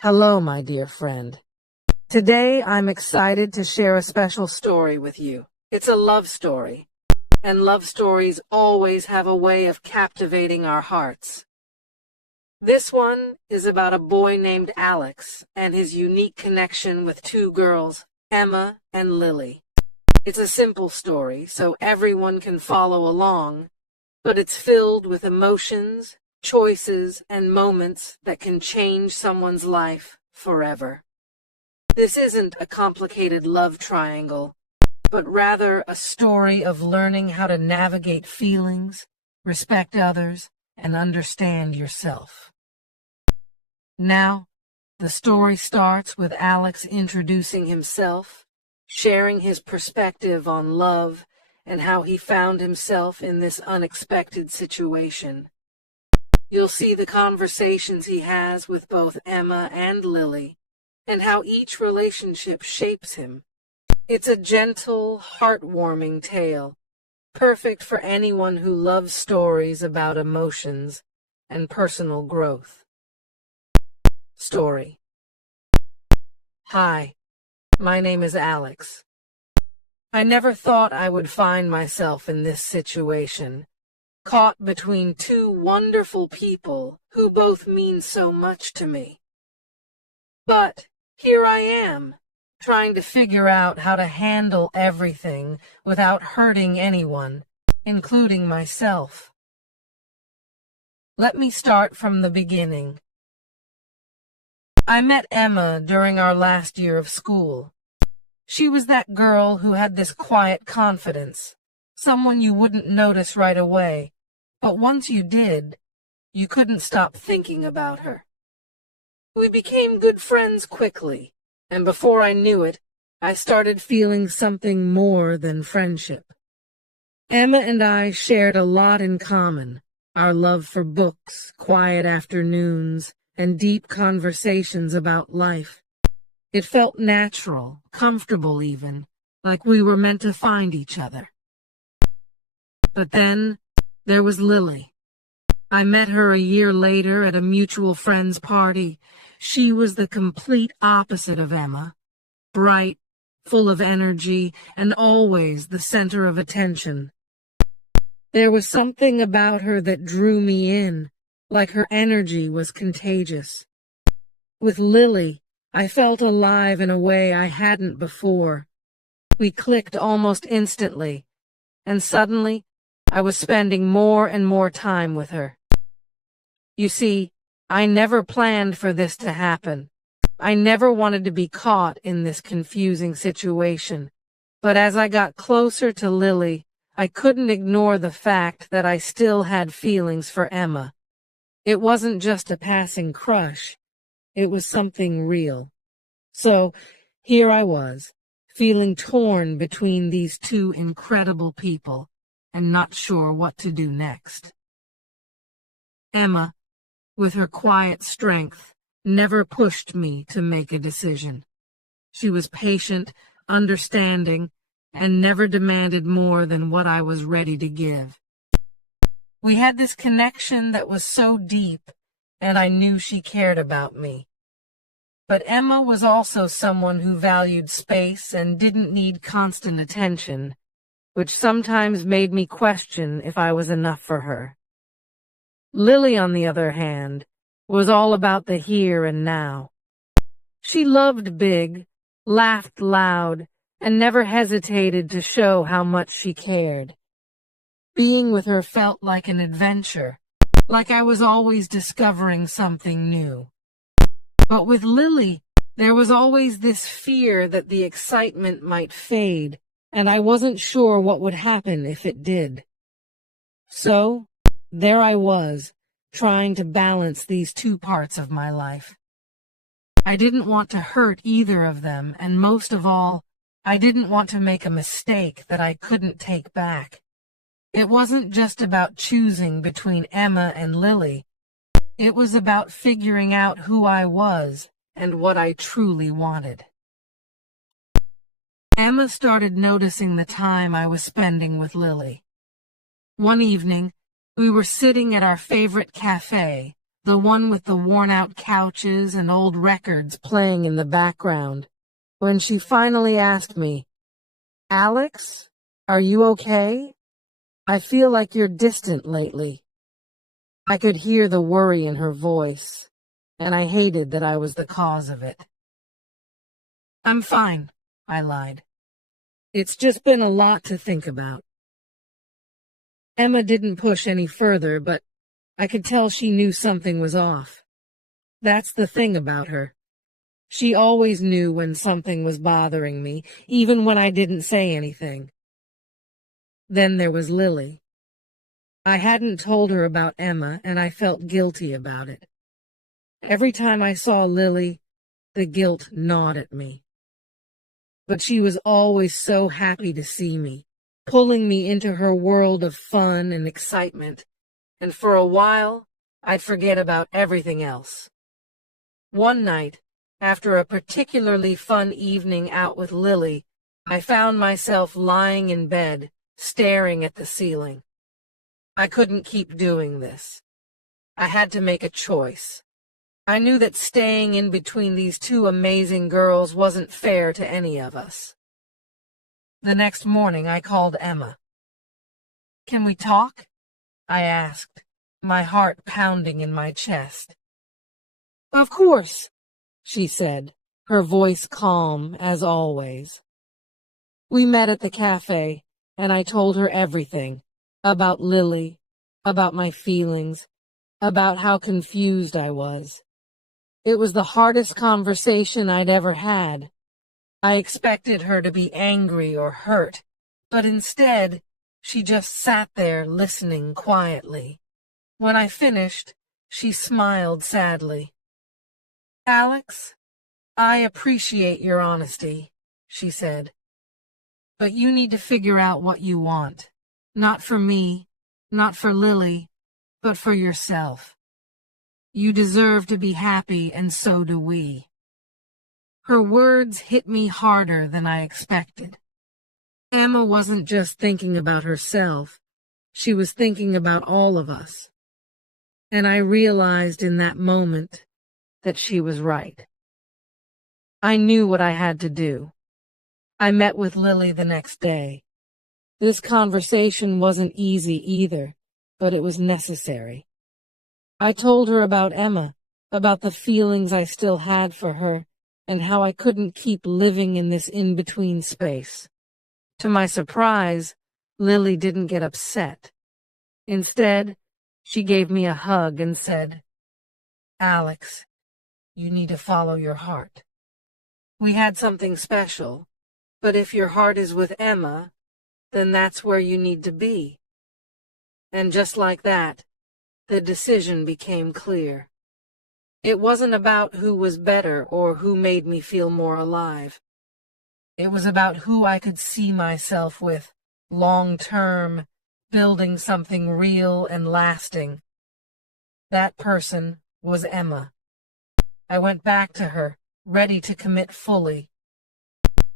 Hello, my dear friend. Today, I'm excited to share a special story with you. It's a love story, and love stories always have a way of captivating our hearts. This one is about a boy named Alex and his unique connection with two girls, Emma and Lily. It's a simple story, so everyone can follow along, but it's filled with emotions, choices, and moments that can change someone's life forever. This isn't a complicated love triangle, but rather a story of learning how to navigate feelings, respect others, and understand yourself. Now, the story starts with Alex introducing himself, sharing his perspective on love, and how he found himself in this unexpected situation. You'll see the conversations he has with both Emma and Lily, and how each relationship shapes him. It's a gentle, heartwarming tale, perfect for anyone who loves stories about emotions and personal growth. Story. Hi, my name is Alex. I never thought I would find myself in this situation, caught between two wonderful people who both mean so much to me. But here I am, trying to figure out how to handle everything without hurting anyone, including myself. Let me start from the beginning. I met Emma during our last year of school. She was that girl who had this quiet confidence, someone you wouldn't notice right away, but once you did, you couldn't stop thinking about her. We became good friends quickly, and before I knew it, I started feeling something more than friendship. Emma and I shared a lot in common, our love for books, quiet afternoons, and deep conversations about life. It felt natural, comfortable even, like we were meant to find each other. But then there was Lily. I met her a year later at a mutual friend's party. She was the complete opposite of Emma, bright, full of energy, and always the center of attention. There was something about her that drew me in, like her energy was contagious. With Lily, I felt alive in a way I hadn't before. We clicked almost instantly, and suddenly I was spending more and more time with her. You see, I never planned for this to happen. I never wanted to be caught in this confusing situation. But as I got closer to Lily, I couldn't ignore the fact that I still had feelings for Emma. It wasn't just a passing crush. It was something real. So, here I was, feeling torn between these two incredible people, and not sure what to do next. Emma, with her quiet strength, never pushed me to make a decision. She was patient, understanding, and never demanded more than what I was ready to give. We had this connection that was so deep, and I knew she cared about me. But Emma was also someone who valued space and didn't need constant attention, which sometimes made me question if I was enough for her. Lily, on the other hand, was all about the here and now. She loved big, laughed loud, and never hesitated to show how much she cared. Being with her felt like an adventure, like I was always discovering something new. But with Lily, there was always this fear that the excitement might fade, and I wasn't sure what would happen if it did. So, there I was, trying to balance these two parts of my life. I didn't want to hurt either of them, and most of all, I didn't want to make a mistake that I couldn't take back. It wasn't just about choosing between Emma and Lily. It was about figuring out who I was and what I truly wanted. Emma started noticing the time I was spending with Lily. One evening, we were sitting at our favorite cafe, the one with the worn-out couches and old records playing in the background, when she finally asked me, "Alex, are you okay? I feel like you're distant lately." I could hear the worry in her voice, and I hated that I was the cause of it. "I'm fine," I lied. "It's just been a lot to think about." Emma didn't push any further, but I could tell she knew something was off. That's the thing about her. She always knew when something was bothering me, even when I didn't say anything. Then there was Lily. I hadn't told her about Emma, and I felt guilty about it. Every time I saw Lily, the guilt gnawed at me. But she was always so happy to see me, pulling me into her world of fun and excitement, and for a while, I'd forget about everything else. One night, after a particularly fun evening out with Lily, I found myself lying in bed, staring at the ceiling. I couldn't keep doing this. I had to make a choice. I knew that staying in between these two amazing girls wasn't fair to any of us. The next morning, I called Emma. "Can we talk?" I asked, my heart pounding in my chest. "Of course," she said, her voice calm as always. We met at the cafe, and I told her everything, about Lily, about my feelings, about how confused I was. It was the hardest conversation I'd ever had. I expected her to be angry or hurt, but instead, she just sat there listening quietly. When I finished, she smiled sadly. "Alex, I appreciate your honesty," she said. "But you need to figure out what you want. Not for me, not for Lily, but for yourself. You deserve to be happy, and so do we." Her words hit me harder than I expected. Emma wasn't just thinking about herself. She was thinking about all of us. And I realized in that moment that she was right. I knew what I had to do. I met with Lily the next day. This conversation wasn't easy either, but it was necessary. I told her about Emma, about the feelings I still had for her, and how I couldn't keep living in this in-between space. To my surprise, Lily didn't get upset. Instead, she gave me a hug and said, "Alex, you need to follow your heart. We had something special, but if your heart is with Emma, then that's where you need to be." And just like that, the decision became clear. It wasn't about who was better or who made me feel more alive. It was about who I could see myself with, long-term, building something real and lasting. That person was Emma. I went back to her, ready to commit fully.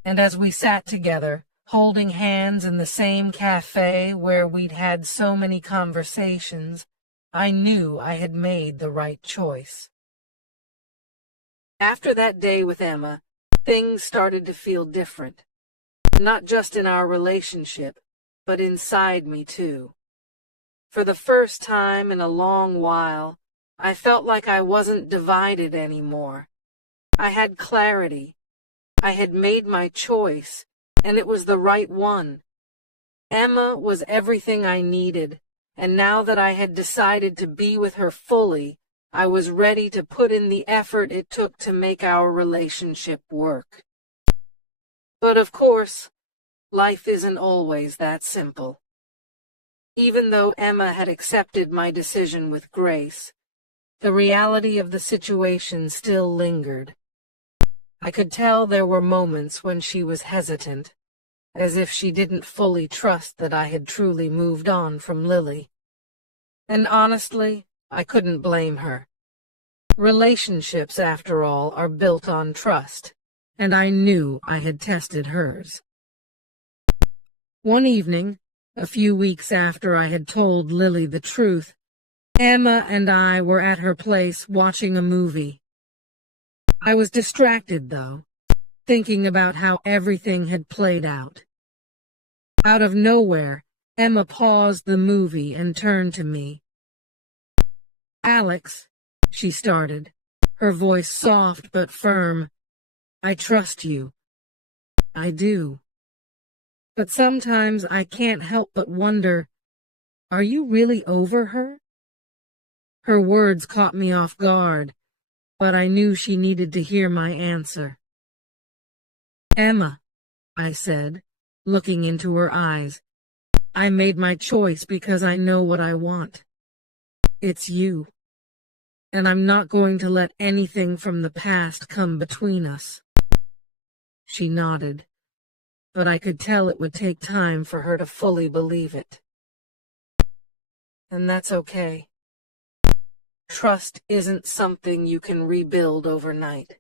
And as we sat together, holding hands in the same cafe where we'd had so many conversations, I knew I had made the right choice. After that day with Emma, things started to feel different. Not just in our relationship, but inside me too. For the first time in a long while, I felt like I wasn't divided anymore. I had clarity. I had made my choice, and it was the right one. Emma was everything I needed, and now that I had decided to be with her fully, I was ready to put in the effort it took to make our relationship work. But of course, life isn't always that simple. Even though Emma had accepted my decision with grace, the reality of the situation still lingered. I could tell there were moments when she was hesitant, as if she didn't fully trust that I had truly moved on from Lily. And honestly, I couldn't blame her. Relationships, after all, are built on trust, and I knew I had tested hers. One evening, a few weeks after I had told Lily the truth, Emma and I were at her place watching a movie. I was distracted, though, thinking about how everything had played out. Out of nowhere, Emma paused the movie and turned to me. "Alex," she started, her voice soft but firm, "I trust you. I do. But sometimes I can't help but wonder, are you really over her?" Her words caught me off guard, but I knew she needed to hear my answer. "Emma," I said, looking into her eyes, "I made my choice because I know what I want. It's you. And I'm not going to let anything from the past come between us." She nodded, but I could tell it would take time for her to fully believe it. And that's okay. Trust isn't something you can rebuild overnight.